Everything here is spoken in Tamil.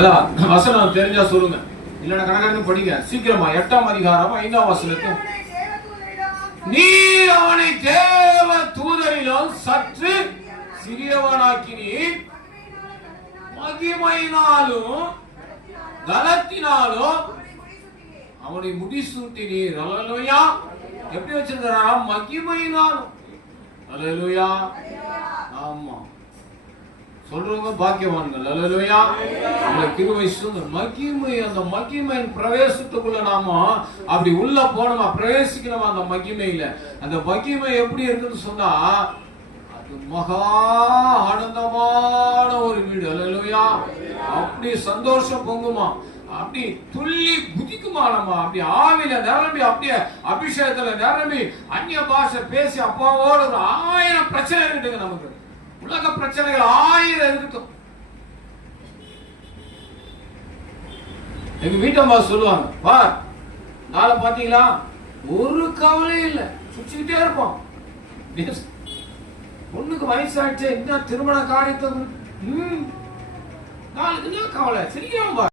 அதான் வசனம் தெரிஞ்சா சொல்லுங்க. இல்லைன்னா கணக்கணக்கு படிங்க. சீக்கிரமா எட்டாம் அதிகாரம் ஐந்தாம் வசனத்தை. நீ அவனை தேவ தூதரிலும் சற்று சிறியவனாக்கினீர். மகிமையினாலும் கலத்தினாலும் அவனை முடிசூட்டினீர். அல்லேலூயா. எப்படி வச்சிருந்தாரா மகிமையினாலும். அல்லேலூயா. ஆமா. சொல்றவங்க பாக்கியவான்கள். அல்லேலூயா. அந்த கிருபை மகிமை அந்த மகிமையின் பிரவேசத்துக்குள்ள நாம அப்படி உள்ள போனோமா? பிரவேசிக்கணுமா அந்த மகிமையில? அந்த மகிமை எப்படி இருக்குன்னு சொன்னா அது மகா ஆனந்தமான ஒரு வீடு. அல்லேலூயா. அப்படி சந்தோஷம் பொங்குமா? அப்படி துள்ளி குதிக்குமா நம்ம? அப்படி ஆவில நிரம்பி அப்படியே அபிஷேகத்துல நிரம்பி அந்நிய பாஷை பேசி அப்பாவோட ஒரு ஆயிரம் பிரச்சனை இருக்குதுங்க நமக்கு. உலக பிரச்சனைகள் ஆயிரம் இருக்கட்டும். எங்க வீட்டம்மா சொல்லுவாங்க பார் நாளை பாத்தீங்களா ஒரு கவலையும் இல்லை. சுச்சுக்கிட்டே இருப்போம். பொண்ணுக்கு வயசாயிடுச்சு என்ன திருமண காரியத்தை ம். நாளுக்கு என்ன கவலை? சரியா பார்